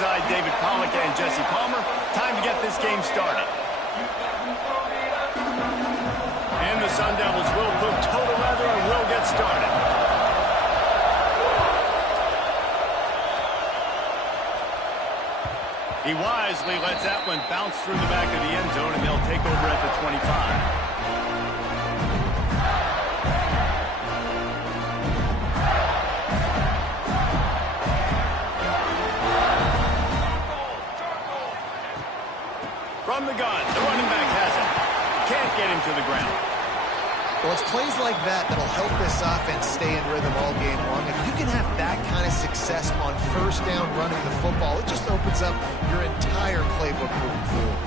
alongside David Pollack and Jesse Palmer. Time to get this game started. And the Sun Devils will put total leather and will get started. He wisely lets that one bounce through the back of the end zone, and they'll take over at the 25. From the gun, the running back has it. Can't get him to the ground. Well, it's plays like that that'll help this offense stay in rhythm all game long. If you can have that kind of success on first down running the football, it just opens up your entire playbook moving forward.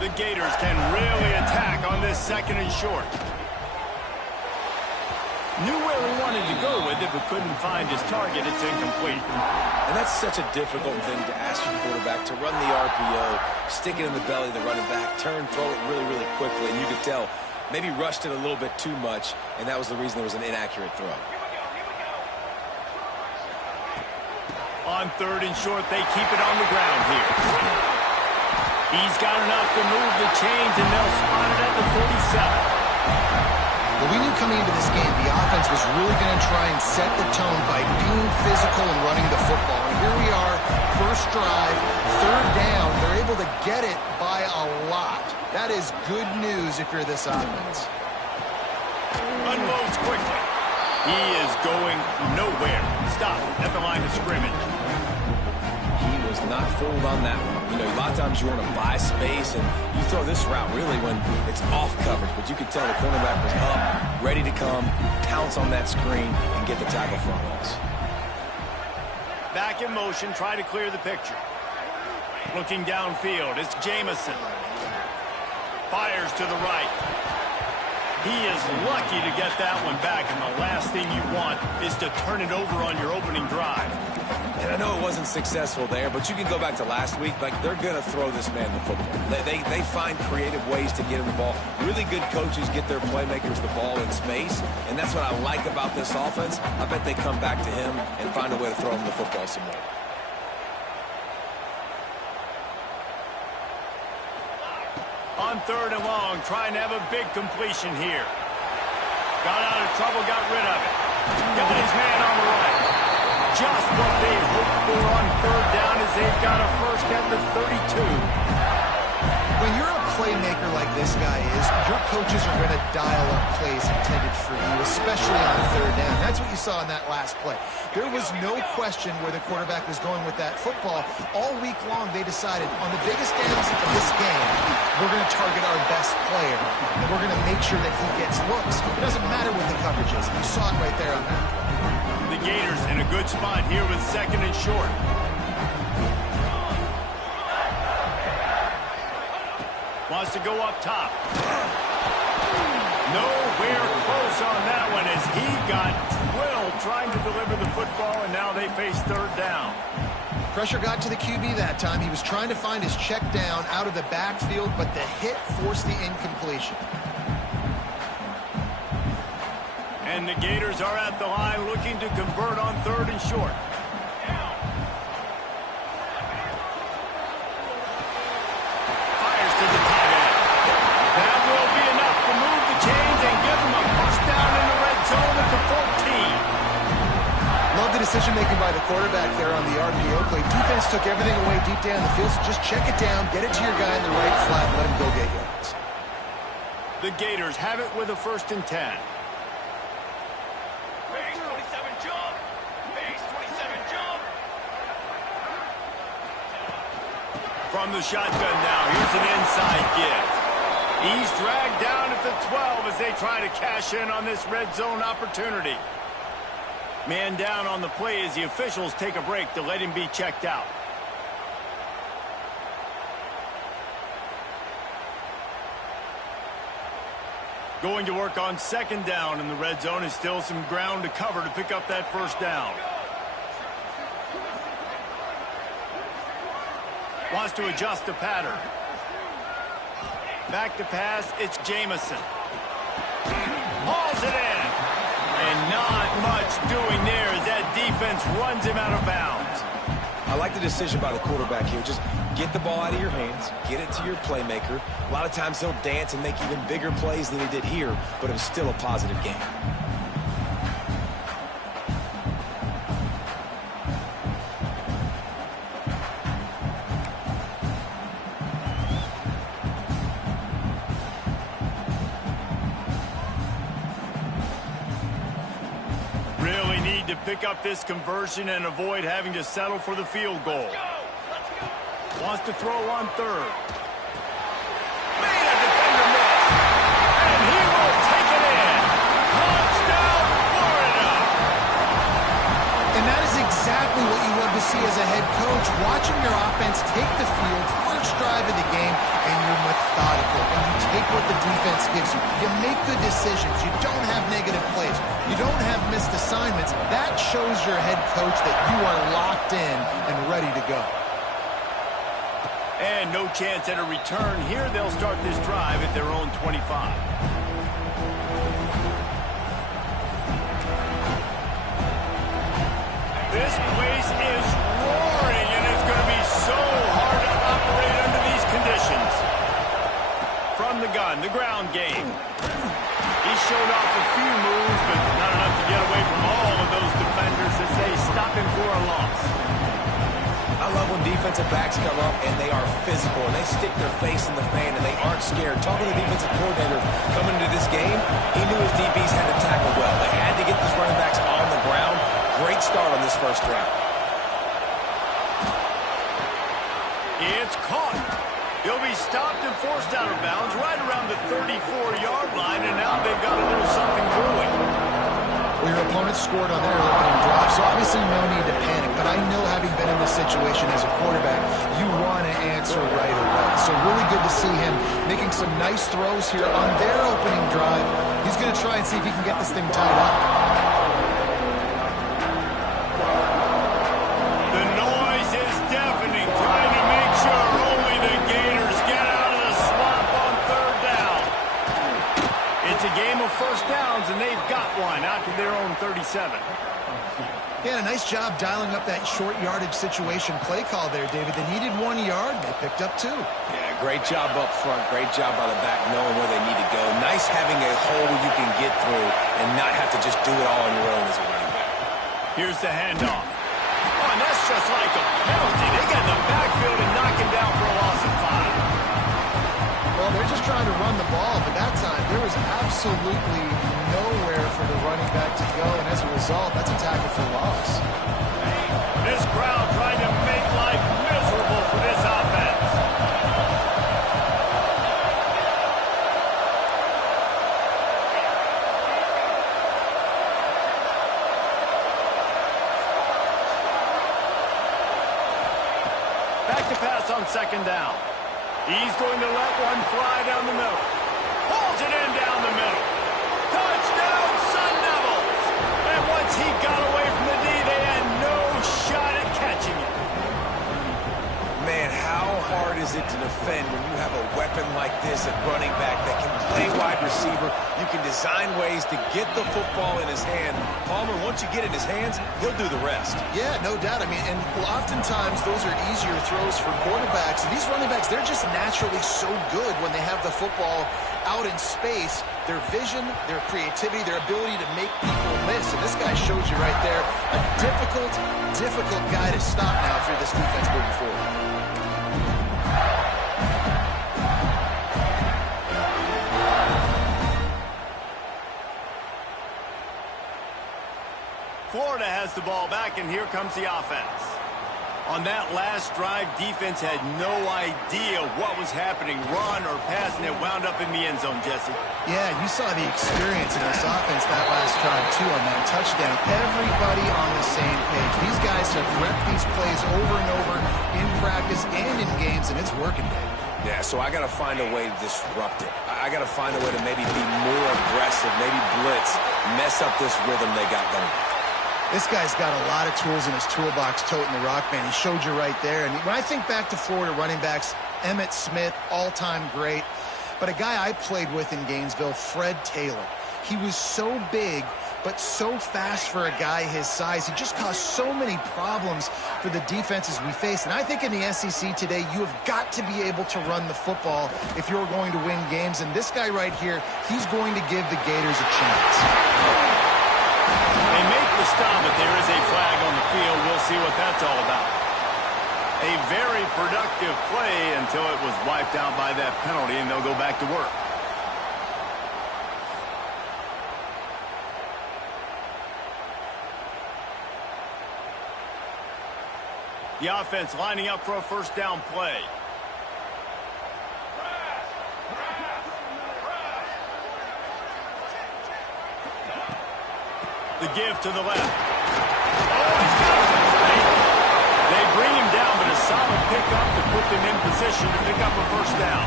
The Gators can really attack on this second and short. Knew where he wanted to go with it, but couldn't find his target. It's incomplete. And that's such a difficult thing to ask your quarterback, to run the RPO, stick it in the belly of the running back, turn, throw it really, really quickly. And you could tell, maybe rushed it a little bit too much, and that was the reason there was an inaccurate throw. On third and short, they keep it on the ground here. He's got enough to move the chains, and they'll spot it at the 47. Well, we knew coming into this game the offense was really going to try and set the tone by being physical and running the football. And here we are, first drive, third down. They're able to get it by a lot. That is good news if you're this offense. Unloads quickly. He is going nowhere. Stop at the line of scrimmage. He was not fooled on that one. You know, a lot of times you want to buy space, and you throw this route really when it's off coverage. But you could tell the cornerback was up, ready to come, pounce on that screen, and get the tackle from us. Back in motion, try to clear the picture. Looking downfield, it's Jamison. Fires to the right. He is lucky to get that one back, and the last thing you want is to turn it over on your opening drive. And I know it wasn't successful there, but you can go back to last week. Like, they're going to throw this man the football. They find creative ways to get him the ball. Really good coaches get their playmakers the ball in space, and that's what I like about this offense. I bet they come back to him and find a way to throw him the football some more. On third and long, trying to have a big completion here. Got out of trouble, got rid of it. Got his man on the right. Just what they hoped for on third down as they've got a first at the 32. When you're a playmaker like this guy is, your coaches are going to dial up plays intended for you, especially on third down. That's what you saw in that last play. There was no question where the quarterback was going with that football. All week long, they decided on the biggest downs of this game, we're going to target our best player, and we're going to make sure that he gets looks. It doesn't matter what the coverage is. You saw it right there on that play. The Gators in a good spot here with second and short. Wants to go up top. Nowhere close on that one as he got drilled trying to deliver the football, and now they face third down. Pressure got to the QB that time. He was trying to find his check down out of the backfield, but the hit forced the incompletion. And the Gators are at the line looking to convert on third and short. Fires to the tight end. That will be enough to move the chains and give them a first down in the red zone at the 14. Love the decision-making by the quarterback there on the RPO play. Defense took everything away deep down the field, so just check it down, get it to your guy in the right flat, and let him go get yards. The Gators have it with a first and 10. From the shotgun now, here's an inside give. He's dragged down at the 12 as they try to cash in on this red zone opportunity. Man down on the play as the officials take a break to let him be checked out. Going to work on second down in the red zone is still some ground to cover to pick up that first down. Wants to adjust the pattern. Back to pass, it's Jamison. Hauls it in. And not much doing there as that defense runs him out of bounds. I like the decision by the quarterback here. Just get the ball out of your hands, get it to your playmaker. A lot of times they'll dance and make even bigger plays than they did here, but it was still a positive game. To pick up this conversion and avoid having to settle for the field goal. Wants to throw on third. Made a defender miss. And he will take it in. Touchdown, Florida. And that is exactly what you love to see as a head coach. Watching your offense take the field, first drive of the game, and you're methodical. And you take what the defense gives you. You make good decisions. You don't have negative plays. You don't have missed assignments. That shows your head coach that you are locked in and ready to go. And no chance at a return here. They'll start this drive at their own 25. This place is roaring, and it's going to be so hard to operate under these conditions. From the gun, the ground game. He showed off a few moves, but not enough to get away from all of those defenders as they stop him for a loss. I love when defensive backs come up and they are physical and they stick their face in the fan and they aren't scared. Talking to the defensive coordinator coming into this game, he knew his DBs had to tackle well. They had to get these running backs on the ground. Great start on this first drive. It's caught. He'll be stopped and forced out of bounds right around the 34-yard line, and now they've got a little something brewing. Well, your opponent scored on their opening drive, so obviously no need to panic. But I know, having been in this situation as a quarterback, you want to answer right away. So really good to see him making some nice throws here on their opening drive. He's going to try and see if he can get this thing tied up. First downs, and they've got one out to their own 37. Yeah, nice job dialing up that short yardage situation play call there, David. They needed 1 yard, and they picked up 2. Yeah, great job up front. Great job by the back knowing where they need to go. Nice having a hole you can get through and not have to just do it all on your own as a running back. Here's the handoff. Oh, and that's just like a penalty. They got in the backfield and knock him down for a loss of 5. Well, they're just trying to run the ball, but that time there was absolutely nowhere for the running back to go, and as a result, that's a tackle for loss. This crowd trying to make life miserable for this offense. Back to pass on second down. He's going to let one fly down the middle. Pulls it in down the middle. Touchdown, Sun Devils! And once he got away from the D, they had no shot at catching it. Man, how hard is it to defend when you have a weapon like this at running back that can play wide receiver? You can design ways to get the football in his hand. Palmer, once you get it in his hands, he'll do the rest. Yeah, no doubt. I mean, and oftentimes those are easier throws for quarterbacks. And these running backs, they're just naturally so good when they have the football out in space. Their vision, their creativity, their ability to make people miss. And this guy shows you right there a difficult guy to stop now through this defense moving forward. Florida has the ball back, and here comes the offense. On that last drive, defense had no idea what was happening, run or pass, and it wound up in the end zone, Jesse. Yeah, you saw the experience in this offense that last drive, too, on that touchdown. Everybody on the same page. These guys have repped these plays over and over in practice and in games, and it's working, Dave. Yeah, so I got to find a way to disrupt it. I got to find a way to maybe be more aggressive, maybe blitz, mess up this rhythm they got going. This guy's got a lot of tools in his toolbox, toting the rock, man. He showed you right there. And when I think back to Florida running backs, Emmitt Smith, all-time great. But a guy I played with in Gainesville, Fred Taylor. He was so big, but so fast for a guy his size. He just caused so many problems for the defenses we face. And I think in the SEC today, you have got to be able to run the football if you're going to win games. And this guy right here, he's going to give the Gators a chance. They make the stop, but there is a flag on the field. We'll see what that's all about. A very productive play until it was wiped out by that penalty, and they'll go back to work. The offense lining up for a first down play. The give to the left. Oh, he's got some space. They bring him down, but a solid pickup to put them in position to pick up a first down.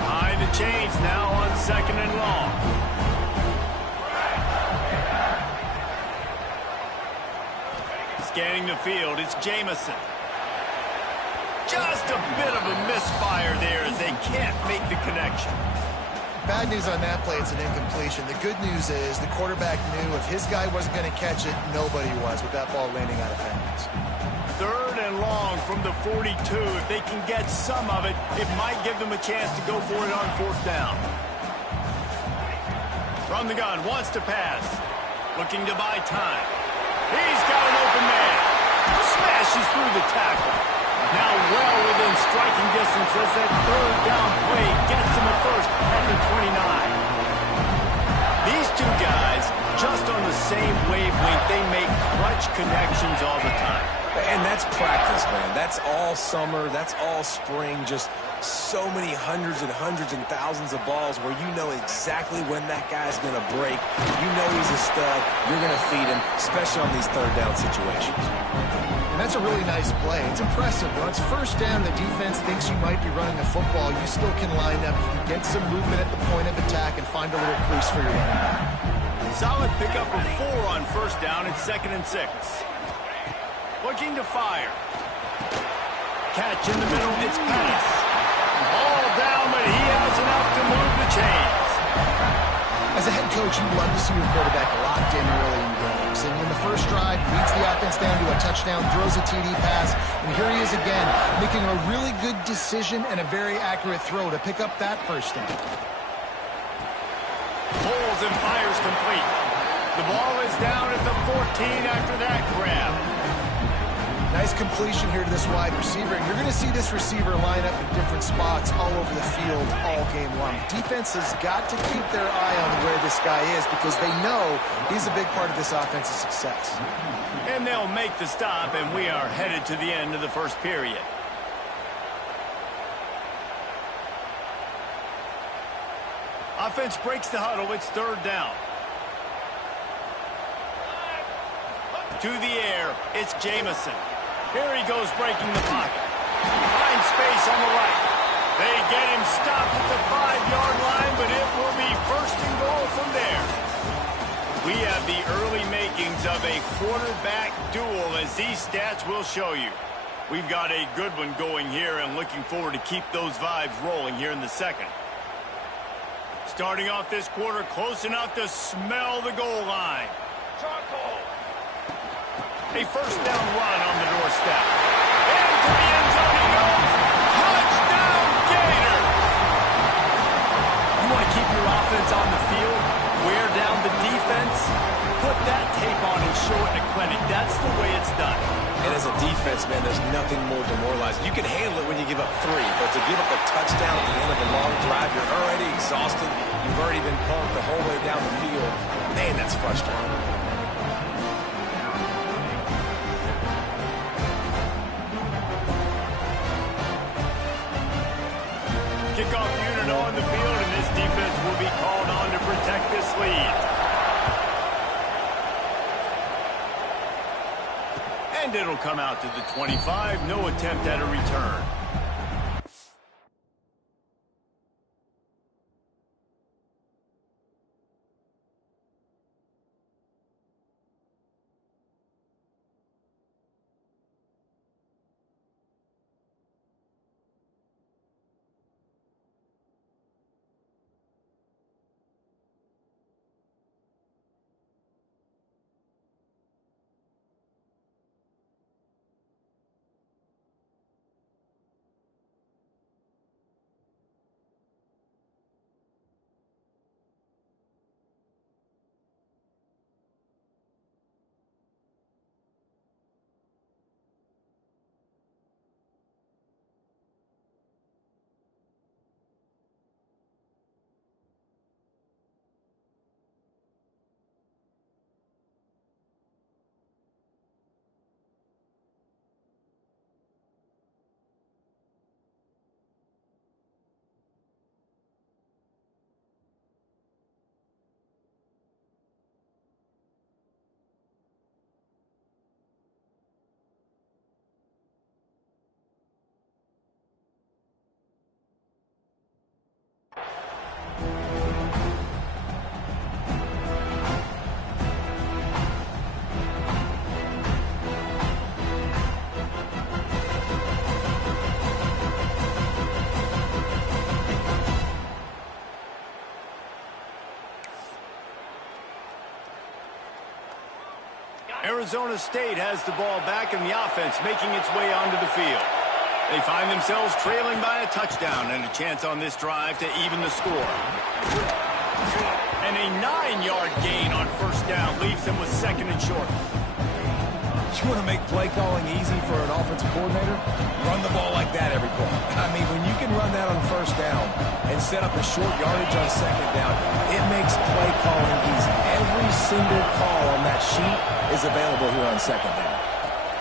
Behind the chains now on 2nd and long. Scanning the field, it's Jamison. Just a bit of a misfire there as they can't make the connection. Bad news on that play, it's an incompletion. The good news is the quarterback knew if his guy wasn't going to catch it, nobody was with that ball landing out of bounds. 3rd and long from the 42. If they can get some of it, it might give them a chance to go for it on 4th down. From the gun, wants to pass. Looking to buy time. He's got an open man. Smashes through the tackle. Now well within striking distance as that 3rd down play gets him a first at the 29. These two guys, just on the same wavelength, they make clutch connections all the time. And that's practice, man. That's all summer. That's all spring. Just so many hundreds and thousands of balls where you know exactly when that guy's going to break. You know he's a stud. You're going to feed him, especially on these 3rd down situations. And that's a really nice play. It's impressive. When it's first down, the defense thinks you might be running the football. You still can line up. You can get some movement at the point of attack and find a little crease for your running back. Solid pickup of 4 on first down. It's 2nd and 6. Looking to fire. Catch in the middle. It's pass. All down, but he has enough to move the chains. As a head coach, you love to see your quarterback locked in early in games. And in the first drive, leads the offense down to a touchdown, throws a TD pass, and here he is again, making a really good decision and a very accurate throw to pick up that first down. Pulls and fires complete. The ball is down at the 14 after that grab. Nice completion here to this wide receiver. And you're going to see this receiver line up in different spots all over the field all game long. Defense has got to keep their eye on where this guy is because they know he's a big part of this offense's success. And they'll make the stop, and we are headed to the end of the first period. Offense breaks the huddle. It's 3rd down. To the air, it's Jamison. Here he goes breaking the pocket. Finds space on the right. They get him stopped at the 5-yard line, but it will be 1st and goal from there. We have the early makings of a quarterback duel, as these stats will show you. We've got a good one going here and looking forward to keep those vibes rolling here in the second. Starting off this quarter close enough to smell the goal line. A first down run on the doorstep. Into the end zone he goes. Touchdown, Gator! You want to keep your offense on the field? Wear down the defense? Put that tape on and show it in a clinic. That's the way it's done. And as a defense, man, there's nothing more demoralizing. You can handle it when you give up 3, but to give up a touchdown at the end of a long drive, you're already exhausted. You've already been pumped the whole way down the field. Man, that's frustrating. Kickoff unit on the field, and this defense will be called on to protect this lead. And it'll come out to the 25. No attempt at a return. Arizona State has the ball back and the offense making its way onto the field. They find themselves trailing by a touchdown and a chance on this drive to even the score. And a 9-yard gain on first down leaves them with second and short. You want to make play calling easy for an offensive coordinator? Run the ball like that every play. I mean, when you can run that on first down and set up a short yardage on second down, it makes play calling easy. Every single call on that sheet is available here on second down.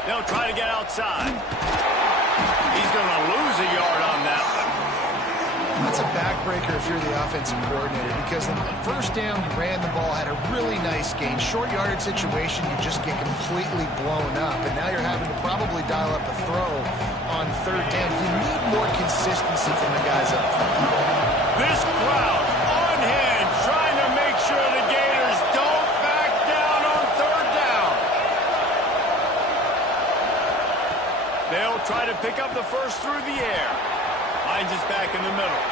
They'll try to get outside. He's going to lose a yard on that one. That's a backbreaker if you're the offensive coordinator, because on the first down, you ran the ball, had a really nice gain. Short yardage situation, you just get completely blown up, and now you're having to probably dial up a throw on third down. You need more consistency from the guys up front. This crowd on hand trying to make sure the Gators don't back down on third down. They'll try to pick up the first through the air. Finds us back in the middle.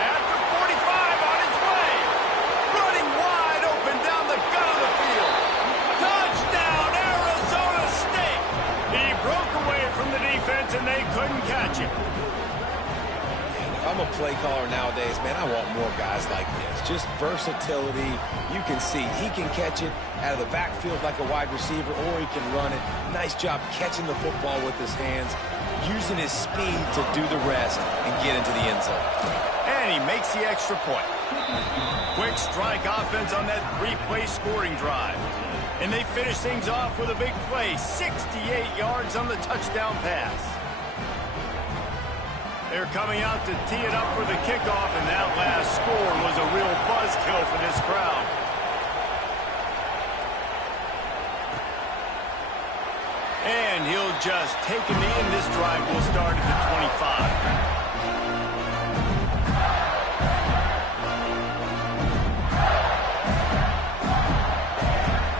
At the 45 on its way. Running wide open down the gut of the field. Touchdown, Arizona State. He broke away from the defense and they couldn't catch him. If I'm a play caller nowadays, man, I want more guys like this. Just versatility. You can see he can catch it out of the backfield like a wide receiver, or he can run it. Nice job catching the football with his hands, using his speed to do the rest and get into the end zone. And he makes the extra point. Quick strike offense on that 3-play scoring drive. And they finish things off with a big play, 68 yards on the touchdown pass. They're coming out to tee it up for the kickoff, and that last score was a real buzzkill for this crowd. And he'll just take a knee, and this drive will start at the 25.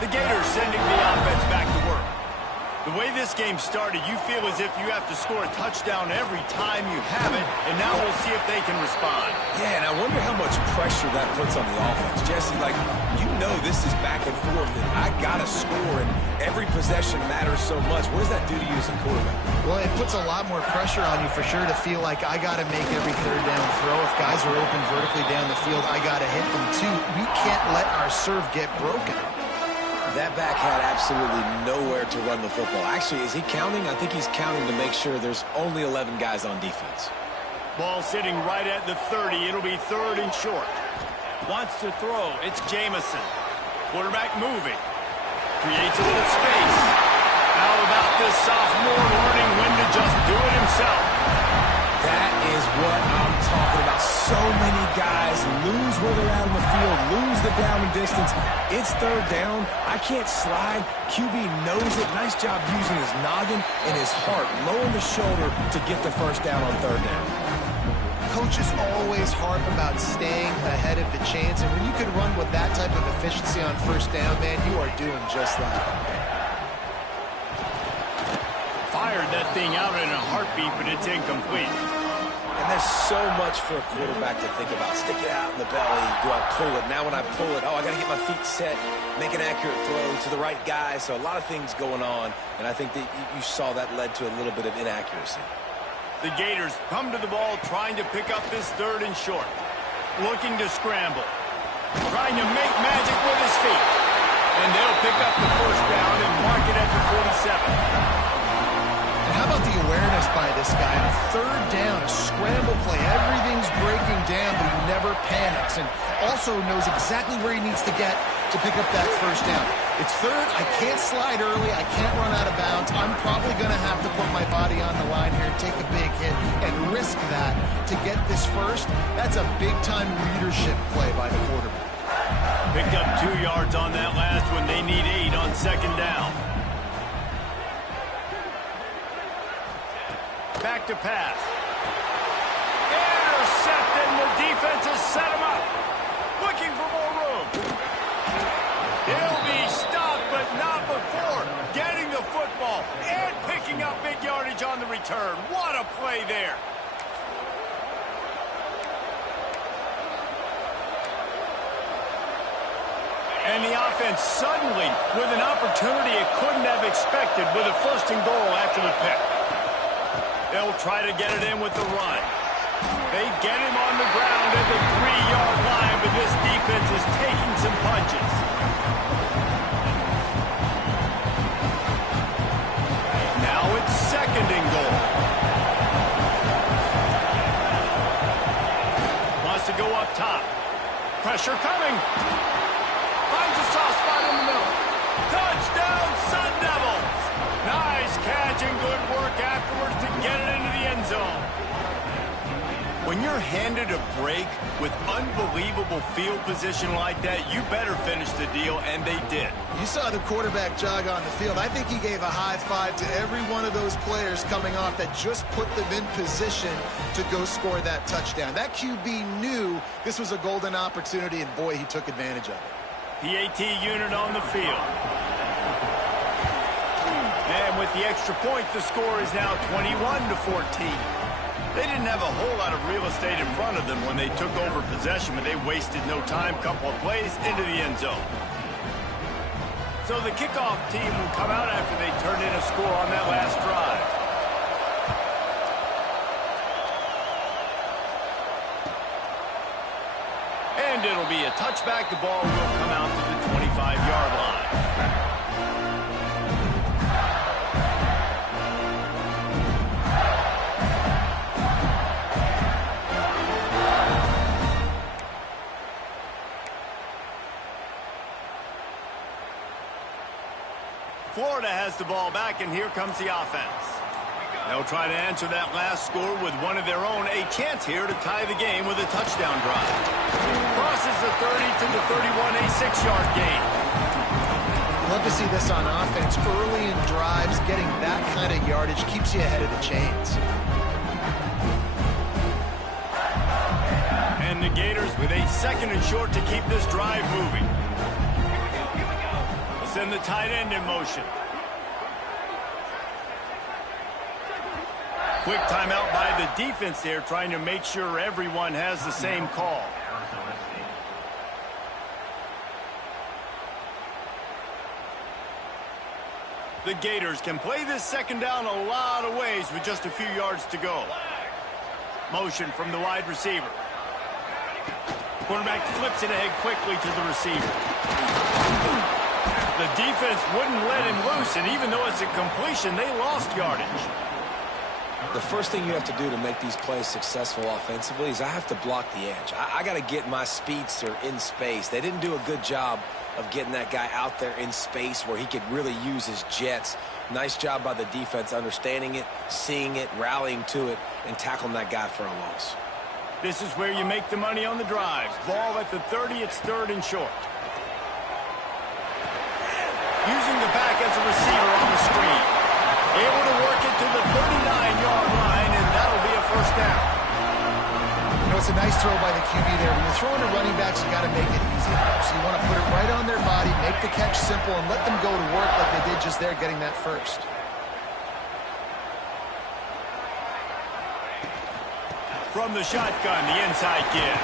The Gators sending the offense back to work. The way this game started, you feel as if you have to score a touchdown every time you have it, and now we'll see if they can respond. Yeah, and I wonder how much pressure that puts on the offense. Jesse, like, you know this is back and forth, and I got to score, and every possession matters so much. What does that do to you as a quarterback? Well, it puts a lot more pressure on you for sure to feel like I got to make every third down throw. If guys are open vertically down the field, I got to hit them too. We can't let our serve get broken. That back had absolutely nowhere to run the football. Actually, is he counting? I think he's counting to make sure there's only 11 guys on defense. Ball sitting right at the 30. It'll be third and short. Wants to throw. It's Jamison. Quarterback moving. Creates a little space. How about this sophomore learning when to just do it himself? That is what I'm talking about. So many guys lose where they're out in the field, lose the down and distance. It's third down. I can't slide. QB knows it. Nice job using his noggin and his heart, lowering the shoulder to get the first down on third down. Coaches always harp about staying ahead of the chains, and when you can run with that type of efficiency on first down, man, you are doing just that. Fired that thing out in a heartbeat, but it's incomplete. And there's so much for a quarterback to think about. Stick it out in the belly. Do I pull it? Now when I pull it, I got to get my feet set, make an accurate throw to the right guy. So a lot of things going on, and I think that you saw that led to a little bit of inaccuracy. The Gators come to the ball trying to pick up this third and short. Looking to scramble. Trying to make magic with his feet. And they'll pick up the first down and mark it at the 47. And how about the awareness by this guy? On third down, a scramble play. Everything's breaking down, but he never panics. And also knows exactly where he needs to get to pick up that first down. It's third. I can't slide early. I can't run out of bounds. I'm probably going to have to put my body on the line here and take a big hit and risk that to get this first. That's a big-time leadership play by the quarterback. Picked up 2 yards on that last one. They need 8 on second down. Back to pass. Intercepted, and the defense has set him up. Looking for more room. He'll be stopped, but not before getting the football and picking up big yardage on the return. What a play there. And the offense suddenly with an opportunity it couldn't have expected with a 1st and goal after the pick. They'll try to get it in with the run. They get him on the ground at the 3-yard line, but this defense is taking some punches. Now it's 2nd and goal. Wants to go up top. Pressure coming. Finds a soft spot in the middle. Touchdown, Sun Devils! Nice catch and good work afterwards to get it into the end zone. When you're handed a break with unbelievable field position like that, you better finish the deal, and they did. You saw the quarterback jog on the field. I think he gave a high five to every one of those players coming off that just put them in position to go score that touchdown. That QB knew this was a golden opportunity, and boy, he took advantage of it. PAT unit on the field. And with the extra point, the score is now 21-14. They didn't have a whole lot of real estate in front of them when they took over possession, but they wasted no time. Couple of plays into the end zone. So the kickoff team will come out after they turned in a score on that last drive. And it'll be a touchback. The ball will come out to the 25-yard line. Florida has the ball back, and here comes the offense. They'll try to answer that last score with one of their own. A chance here to tie the game with a touchdown drive. Crosses the 30 to the 31, a 6-yard gain. Love to see this on offense. Early in drives, getting that kind of yardage keeps you ahead of the chains. And the Gators with a 2nd and short to keep this drive moving. Send the tight end in motion. Quick timeout by the defense there, trying to make sure everyone has the same call. The Gators can play this 2nd down a lot of ways with just a few yards to go. Motion from the wide receiver. Quarterback flips it ahead quickly to the receiver. The defense wouldn't let him loose, and even though it's a completion, they lost yardage. The first thing you have to do to make these plays successful offensively is I have to block the edge. I got to get my speedster in space. They didn't do a good job of getting that guy out there in space where he could really use his jets. Nice job by the defense understanding it, seeing it, rallying to it, and tackling that guy for a loss. This is where you make the money on the drives. Ball at the 30, it's 3rd and short. Using the back as a receiver on the screen. Able to work it to the 39-yard line, and that'll be a 1st down. You know, it's a nice throw by the QB there. When you're throwing to running backs, you got to make it easy. So you want to put it right on their body, make the catch simple, and let them go to work like they did just there, getting that first. From the shotgun, the inside give.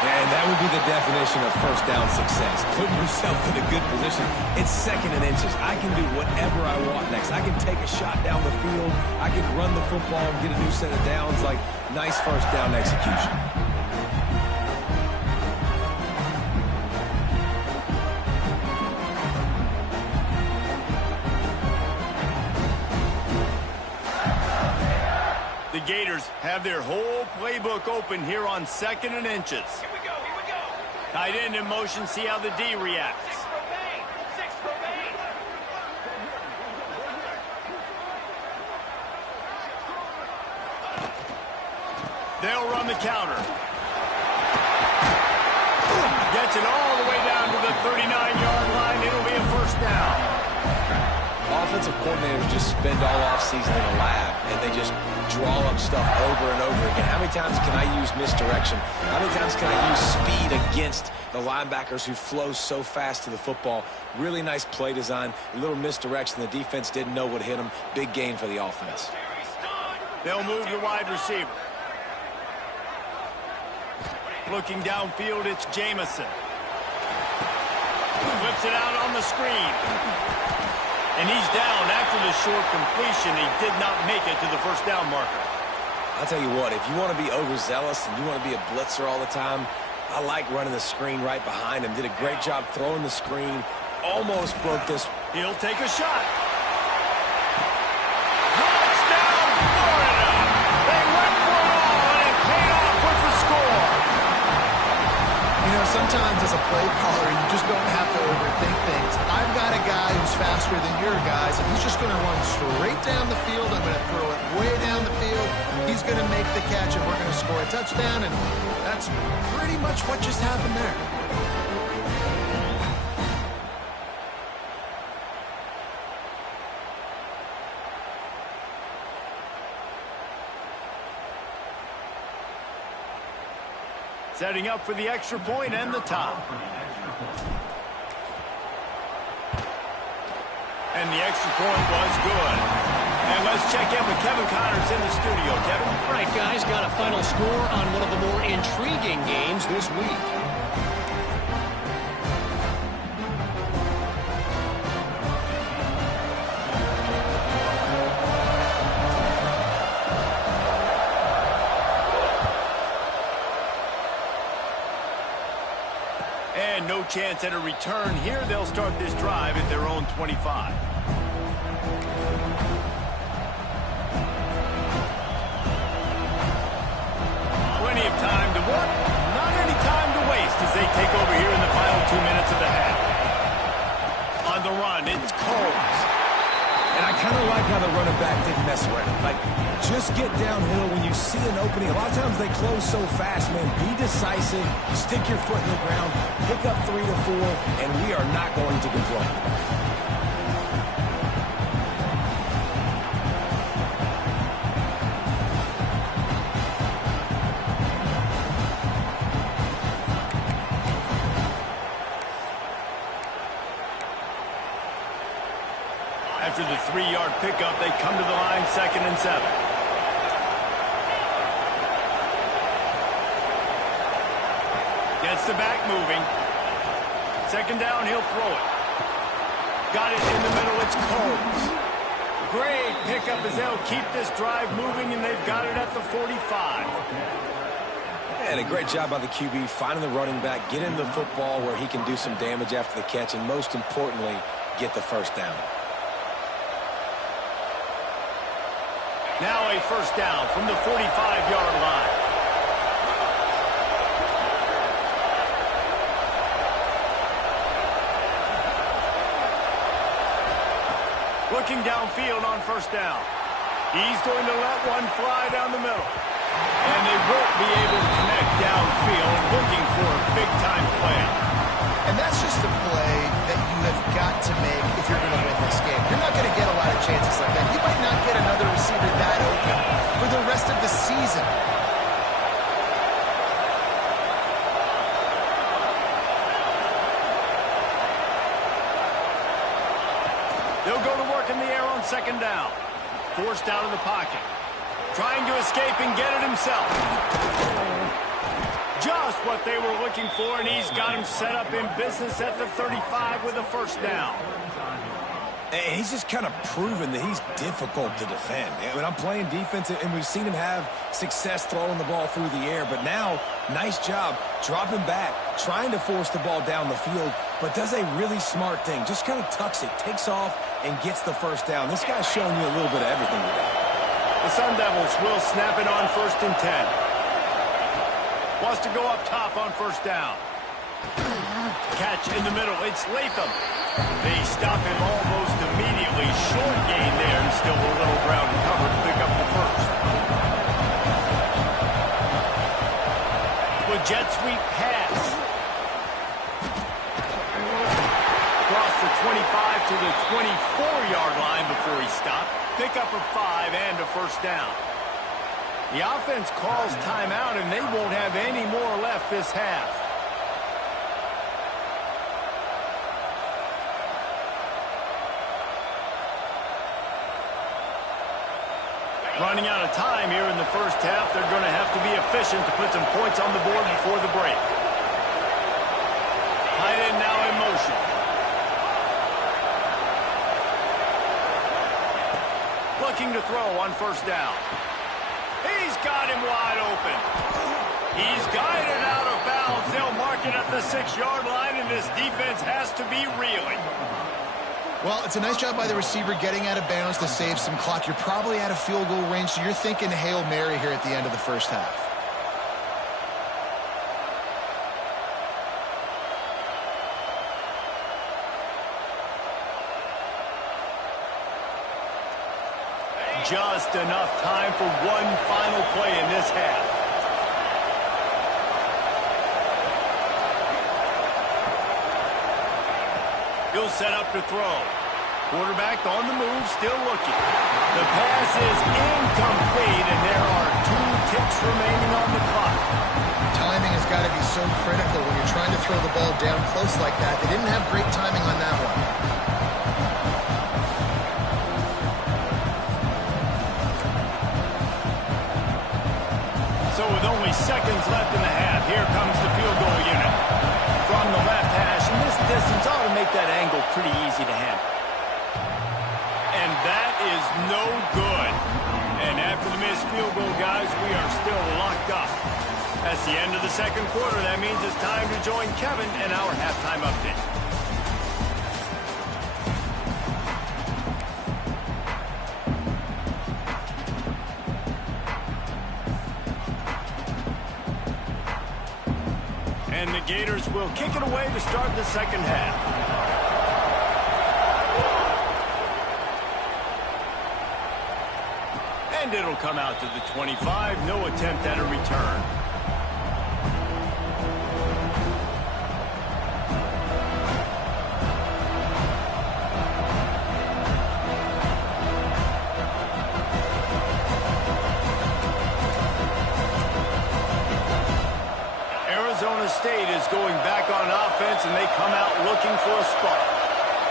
And that would be the definition of 1st down success. Putting yourself in a good position. It's 2nd and inches. I can do whatever I want next. I can take a shot down the field. I can run the football and get a new set of downs. Like, nice 1st down execution. The Gators have their whole playbook open here on 2nd and inches. Here we go. Tight end in motion, see how the D reacts. 6 remain. They'll run the counter. Gets it all the way down to the 39-yard line. It'll be a 1st down. Offensive coordinators just spend all offseason in a lab, and they just draw up stuff over and over again. How many times can I use misdirection? How many times can I use speed against the linebackers who flow so fast to the football? Really nice play design, a little misdirection. The defense didn't know what hit them. Big gain for the offense. They'll move the wide receiver. Looking downfield, it's Jamison. Whips it out on the screen. And he's down after the short completion. He did not make it to the first down marker. I'll tell you what, if you want to be overzealous and you want to be a blitzer all the time, I like running the screen right behind him. Did a great job throwing the screen. Almost broke this. He'll take a shot. Touchdown, Florida! They went for it all, and it paid off with the score. You know, sometimes as a play caller, you just don't have to overthink things. I've got a guy who's faster than your guys, and he's just going to run straight down the field. I'm going to throw it way down the field. He's going to make the catch, and we're going to score a touchdown, and that's pretty much what just happened there. Setting up for the extra point and the tie. And the extra point was good. And let's check in with Kevin Connors in the studio. Kevin? All right, guys, got a final score on one of the more intriguing games this week. And no chance at a return here. They'll start this drive at their own 25. Plenty of time to work. Not any time to waste as they take over here in the final 2 minutes of the half. On the run, it's Coles. And I kind of like how the running back didn't mess around. Like, just get downhill when you see an opening. A lot of times they close so fast, man. Be decisive. Stick your foot in the ground. Pick up 3 to 4, and we are not going to complain. After the 3-yard pickup, they come to the line 2nd and 7. Gets the back moving. 2nd down, he'll throw it. Got it in the middle, it's Coles. Great pickup as they'll keep this drive moving, and they've got it at the 45. And a great job by the QB finding the running back, getting the football where he can do some damage after the catch, and most importantly, get the first down. Now a first down from the 45-yard line. Looking downfield on first down. He's going to let one fly down the middle. And they won't be able to connect downfield, looking for a big-time play. And that's just a play that you have got to make if you're going to win this game. You're not going to get a lot of chances like that. You might not get another receiver that open for the rest of the season. They'll go to work in the air on 2nd down. Forced out of the pocket. Trying to escape and get it himself. Just what they were looking for, and he's got him set up in business at the 35 with a first down. And he's just kind of proven that he's difficult to defend. I mean, I'm playing defense, and we've seen him have success throwing the ball through the air. But now, nice job dropping back, trying to force the ball down the field, but does a really smart thing. Just kind of tucks it, takes off, and gets the first down. This guy's showing you a little bit of everything today. The Sun Devils will snap it on 1st and 10. Wants to go up top on first down. Catch in the middle. It's Latham. They stop him almost immediately. Short gain there, and still a little ground covered to pick up the first. With jet sweep pass. Across the 25 to the 24-yard line before he stopped. Pick up a 5 and a first down. The offense calls timeout, and they won't have any more left this half. Running out of time here in the first half. They're going to have to be efficient to put some points on the board before the break. Tight end now in motion. looking to throw on first down. He's got him wide open. He's guided out of bounds. They'll mark it at the 6-yard line, and this defense has to be reeling. Well, it's a nice job by the receiver getting out of bounds to save some clock. You're probably out of field goal range, so you're thinking Hail Mary here at the end of the first half. Just enough time for one final play in this half. He'll set up to throw. Quarterback on the move, still looking. The pass is incomplete, and there are 2 ticks remaining on the clock. Timing has got to be so critical when you're trying to throw the ball down close like that. They didn't have great timing on that one. So with only seconds left in the half, here comes the field goal unit. From the left hash, and this distance ought to make that angle pretty easy to handle. And that is no good. And after the missed field goal, guys, we are still locked up. That's the end of the second quarter. That means it's time to join Kevin in our halftime update. And the Gators will kick it away to start the second half. And it'll come out to the 25. No attempt at a return. Arizona State is going back on offense, and they come out looking for a spark.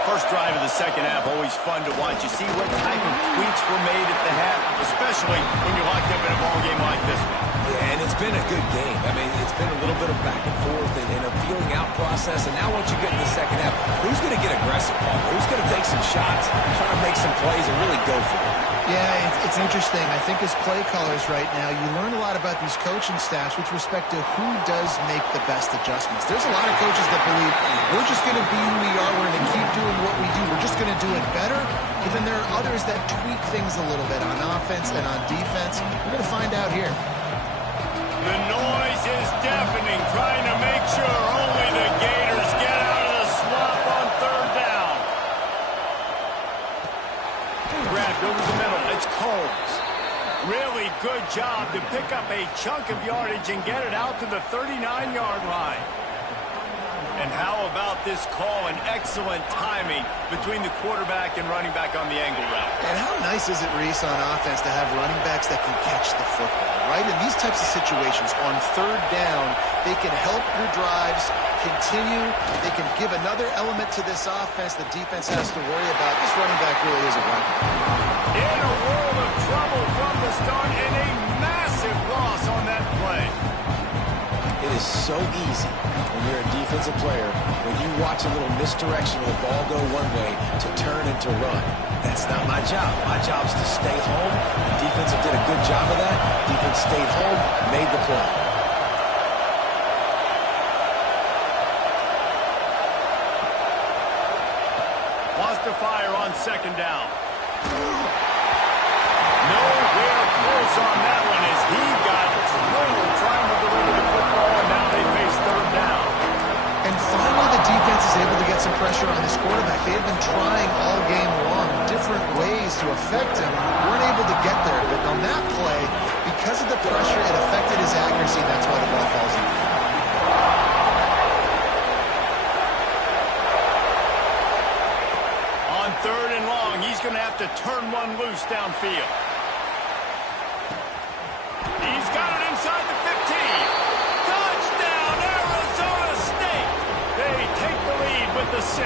First drive of the second half, always fun to watch. You see what type of tweaks were made at the half, especially when you're locked up in a ball game like this one. Yeah, and it's been a good game. I mean, it's been a little bit of back and forth and a feeling out process. And now once you get in the second half, who's going to get aggressive, Paul? Who's going to take some shots, try to make some plays, and really go for it? Yeah, it's interesting. I think as play callers right now, you learn a lot about these coaching staffs with respect to who does make the best adjustments. There's a lot of coaches that believe we're just going to be who we are. We're going to keep doing what we do. We're just going to do it better. But then there are others that tweak things a little bit on offense and on defense. We're going to find out here. The noise is deafening, trying to make sure only the Gators get out of the swamp on third down. Grabbed over the middle. It's Combs. Really good job to pick up a chunk of yardage and get it out to the 39-yard line. And how about this call and excellent timing between the quarterback and running back on the angle route. And how nice is it, Reese, on offense to have running backs that can catch the football, right? In these types of situations, on third down, they can help your drives continue. They can give another element to this offense the defense has to worry about. This running back really is a weapon. In a world of trouble from the start, and a massive loss on that play. It is so easy when you're a defensive player, when you watch a little misdirection of the ball go one way, to turn and to run. That's not my job. My job is to stay home. The defense did a good job of that. Defense stayed home, made the play. Wants to fire on second down. Nowhere close on that one as he got through trying to deliver the football, and now they face third down. And finally, the defense is able to get some pressure on this quarterback. They have been trying all game long different ways to affect him. Weren't able to get there, but on that play, because of the pressure, it affected his accuracy. That's why the ball falls in. On third and long, he's going to have to turn one loose downfield. He's got it inside the 15. Touchdown, Arizona State. They take the lead with the 6.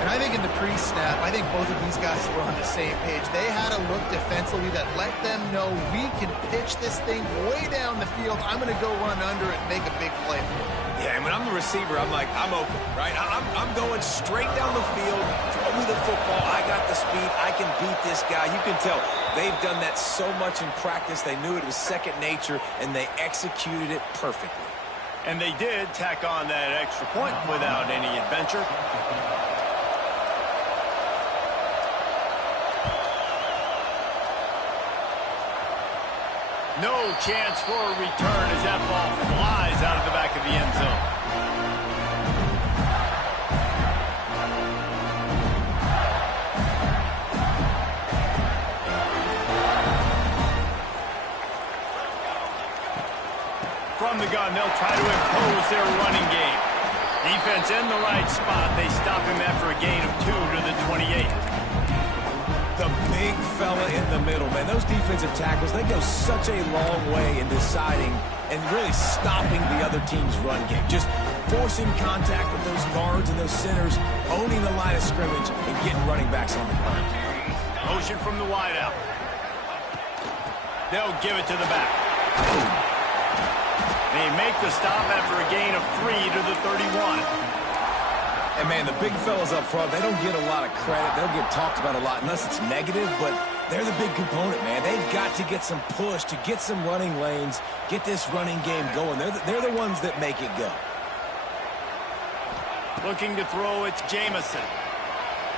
And I think in the pre-snap, I think both of these guys were on the same page. They had a look defensively that let them know we can pitch this thing way down the field. I'm going to go run under it and make a big play for it. Yeah, and when I'm the receiver, I'm like, I'm open, right? I'm going straight down the field. Throw me the football. I got the speed. I can beat this guy. You can tell they've done that so much in practice. They knew it was second nature, and they executed it perfectly. And they did tack on that extra point without any adventure. No chance for a return as that ball flies out of the back of the end zone. From the gun, they'll try to impose their running game. Defense in the right spot. They stop him after a gain of 2 to the 28. The big fella in the middle, man. Those defensive tackles, they go such a long way in deciding and really stopping the other team's run game. Just forcing contact with those guards and those centers, owning the line of scrimmage, and getting running backs on the ground. Motion from the wideout. They'll give it to the back. They make the stop after a gain of 3 to the 31. And, man, the big fellas up front, they don't get a lot of credit. They'll get talked about a lot unless it's negative, but they're the big component, man. They've got to get some push, to get some running lanes, get this running game going. They're the ones that make it go. Looking to throw, it's Jamison.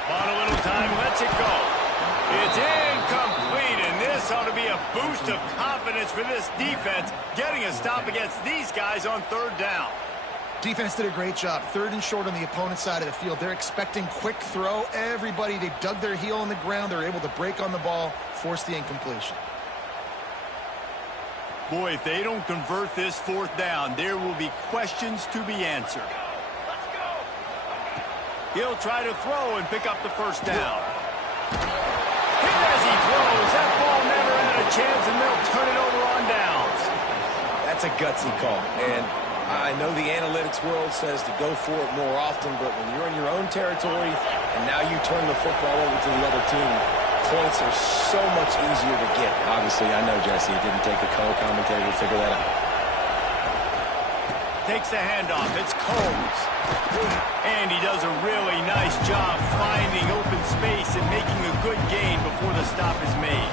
On a little time, lets it go. It's incomplete, and this ought to be a boost of confidence for this defense, getting a stop against these guys on third down. Defense did a great job. 3rd and short on the opponent's side of the field. They're expecting quick throw. Everybody, they dug their heel on the ground. They're able to break on the ball, force the incompletion. Boy, if they don't convert this 4th down, there will be questions to be answered. Let's go. He'll try to throw and pick up the first down. Hit as he throws. That ball never had a chance, and they'll turn it over on downs. That's a gutsy call, and I know the analytics world says to go for it more often, but when you're in your own territory and now you turn the football over to the other team, points are so much easier to get. Obviously, I know, Jesse, it didn't take a color commentator to figure that out. Takes the handoff. It's Combs. And he does a really nice job finding open space and making a good gain before the stop is made.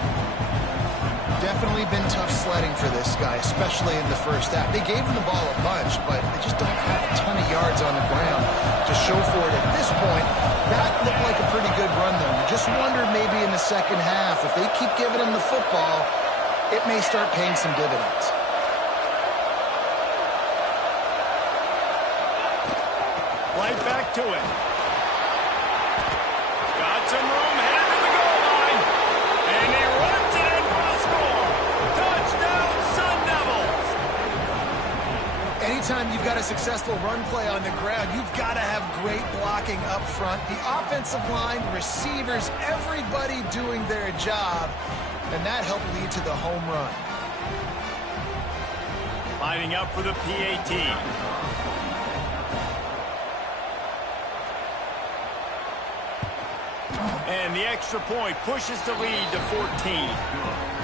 Definitely been tough sledding for this guy, especially in the first half. They gave him the ball a bunch, but they just don't have a ton of yards on the ground to show for it at this point. That looked like a pretty good run, though. You just wondered maybe in the second half, if they keep giving him the football, it may start paying some dividends. Right back to it. Got some room, headed to the goal line. And he runs it in for the score. Touchdown, Sun Devils. Anytime you've got a successful run play on the ground, you've got to have great blocking up front. The offensive line, receivers, everybody doing their job. And that helped lead to the home run. Lining up for the PAT. And the extra point pushes the lead to 14.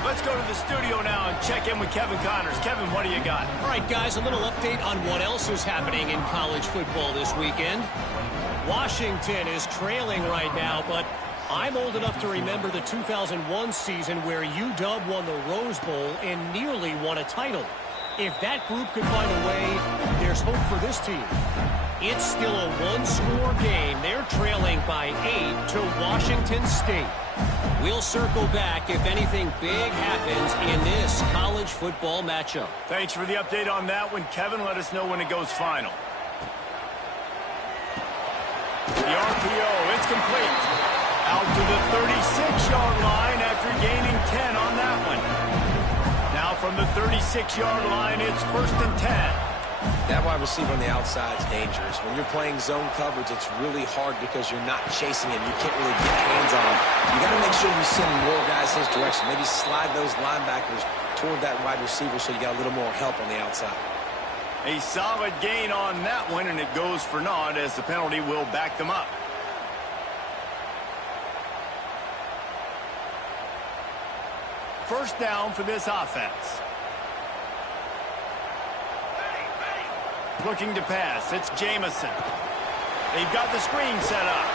Let's go to the studio now and check in with Kevin Connors. Kevin, what do you got? All right, guys, a little update on what else is happening in college football this weekend. Washington is trailing right now, but I'm old enough to remember the 2001 season where UW won the Rose Bowl and nearly won a title. If that group could find a way, there's hope for this team. It's still a one-score game. They're trailing by 8 to Washington State. We'll circle back if anything big happens in this college football matchup. Thanks for the update on that one, Kevin. Let us know when it goes final. The RPO, it's complete. Out to the 36-yard line after gaining 10 on that one. Now from the 36-yard line, it's 1st and 10. That wide receiver on the outside is dangerous. When you're playing zone coverage, it's really hard because you're not chasing him. You can't really get hands on him. You got to make sure you send more guys his direction. Maybe slide those linebackers toward that wide receiver so you got a little more help on the outside. A solid gain on that one, and it goes for naught as the penalty will back them up. First down for this offense. Looking to pass. It's Jamison. They've got the screen set up.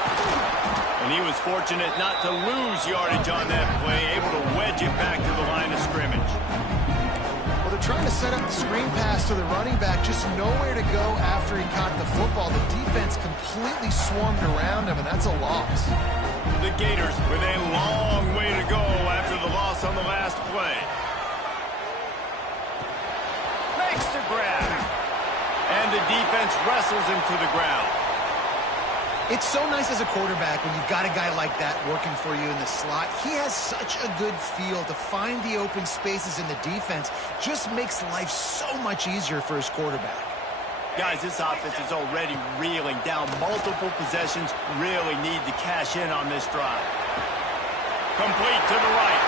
And he was fortunate not to lose yardage on that play, able to wedge it back to the line of scrimmage. Well, they're trying to set up the screen pass to the running back, just nowhere to go after he caught the football. The defense completely swarmed around him, and that's a loss. The Gators with a long way to go after the loss on the last play. Makes the grab. And the defense wrestles him to the ground. It's so nice as a quarterback when you've got a guy like that working for you in the slot. He has such a good feel to find the open spaces in the defense. Just makes life so much easier for his quarterback. Guys, this offense is already reeling down multiple possessions. Really need to cash in on this drive. Complete to the right.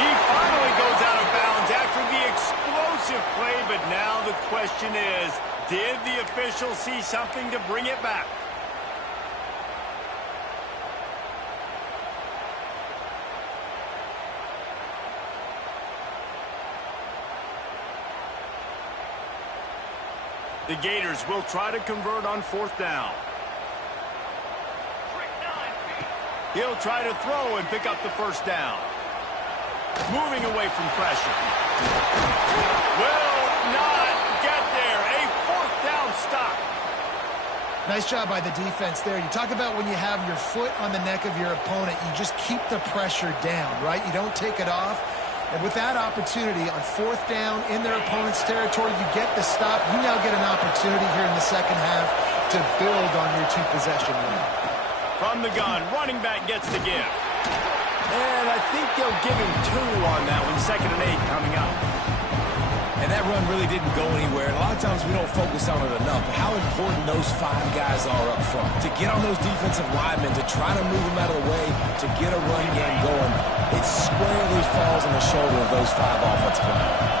He finally goes out of bounds after the explosive play, but now the question is, did the official see something to bring it back? The Gators will try to convert on 4th down. He'll try to throw and pick up the 1st down. Moving away from pressure. Will not get there. A 4th down stop. Nice job by the defense there. You talk about when you have your foot on the neck of your opponent, you just keep the pressure down, right? You don't take it off. And with that opportunity on 4th down in their opponent's territory, you get the stop. You now get an opportunity here in the second half to build on your 2-possession lead. From the gun, running back gets the give. And I think they'll give him 2 on that one. 2nd and 8 coming up. And that run really didn't go anywhere. And a lot of times we don't focus on it enough. But how important those 5 guys are up front. To get on those defensive linemen, to try to move them out of the way, to get a run game going. It squarely falls on the shoulder of those 5 offensive linemen.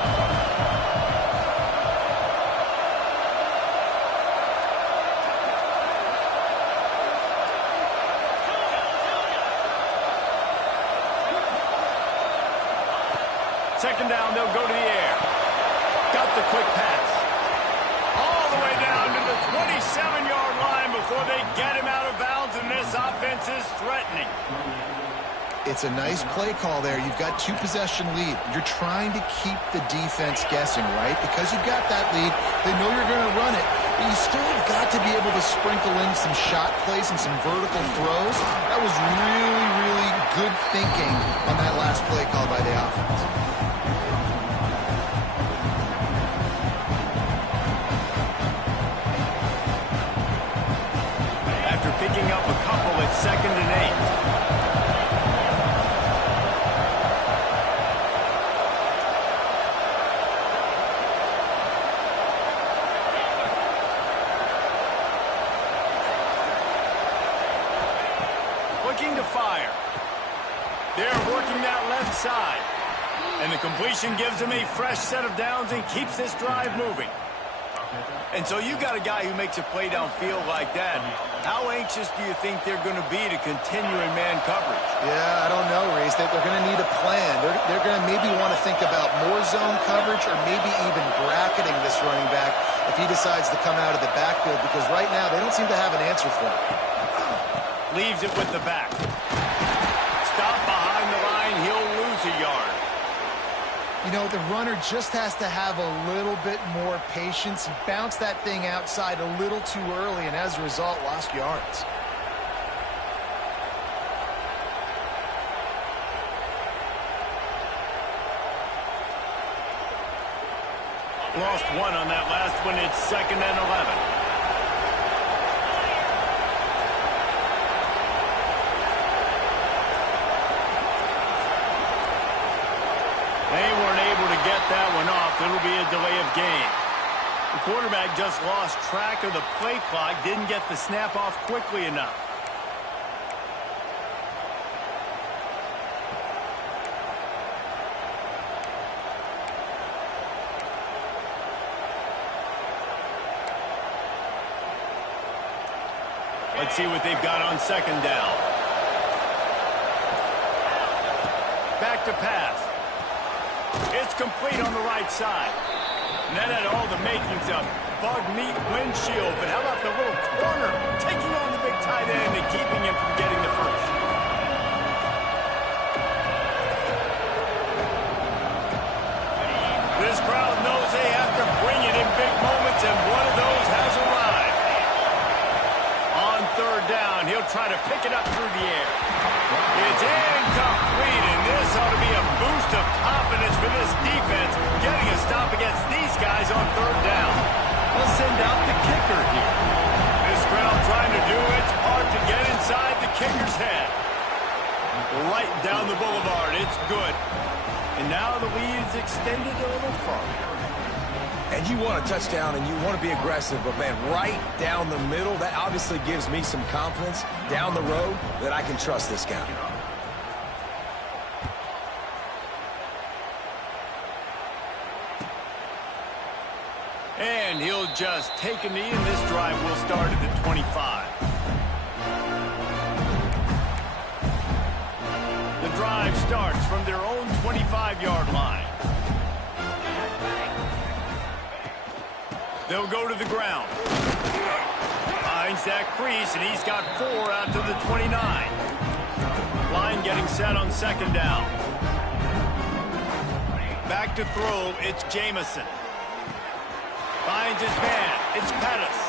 Second down, they'll go to the air. Got the quick pass. All the way down to the 27-yard line before they get him out of bounds, and this offense is threatening. It's a nice play call there. You've got 2-possession lead. You're trying to keep the defense guessing, right? Because you've got that lead, they know you're going to run it, but you still have got to be able to sprinkle in some shot plays and some vertical throws. That was really, really good thinking on that last play call by the offense. Picking up a couple at 2nd and 8. Looking to fire. They're working that left side. And the completion gives them a fresh set of downs and keeps this drive moving. And so you got a guy who makes a play downfield like that. How anxious do you think they're going to be to continue in man coverage? Yeah, I don't know, Reese. They're going to need a plan. They're going to maybe want to think about more zone coverage or maybe even bracketing this running back if he decides to come out of the backfield, because right now they don't seem to have an answer for him. Leaves it with the back. Stop behind the line. He'll lose a yard. You know, the runner just has to have a little bit more patience. He bounced that thing outside a little too early, and as a result, lost yards. Lost 1 on that last one. It's 2nd and 11. They weren't able to get that one off. It'll be a delay of game. The quarterback just lost track of the play clock, didn't get the snap off quickly enough. Let's see what they've got on 2nd down. Back to pass. It's complete on the right side. And that had all the makings of bug meat windshield. But how about the little corner taking on the big tight end and keeping him from getting the first? This crowd knows they have to bring it in big moments, and one of those has arrived. On third down, he'll try to pick it up through the air. It's incomplete, and this ought to be a boost of confidence for this defense, getting a stop against these guys on third down. They'll send out the kicker here. This crowd trying to do its part to get inside the kicker's head. Right down the boulevard. It's good. And now the lead is extended a little farther. And you want a touchdown and you want to be aggressive, but man, right down the middle, that obviously gives me some confidence down the road that I can trust this guy. And he'll just take a knee, and this drive will start at the 25. The drive starts from their own 25-yard line. They'll go to the ground. Finds that crease, and he's got 4 out to the 29. Line getting set on second down. Back to throw, it's Jamison. Finds his man, it's Pettis.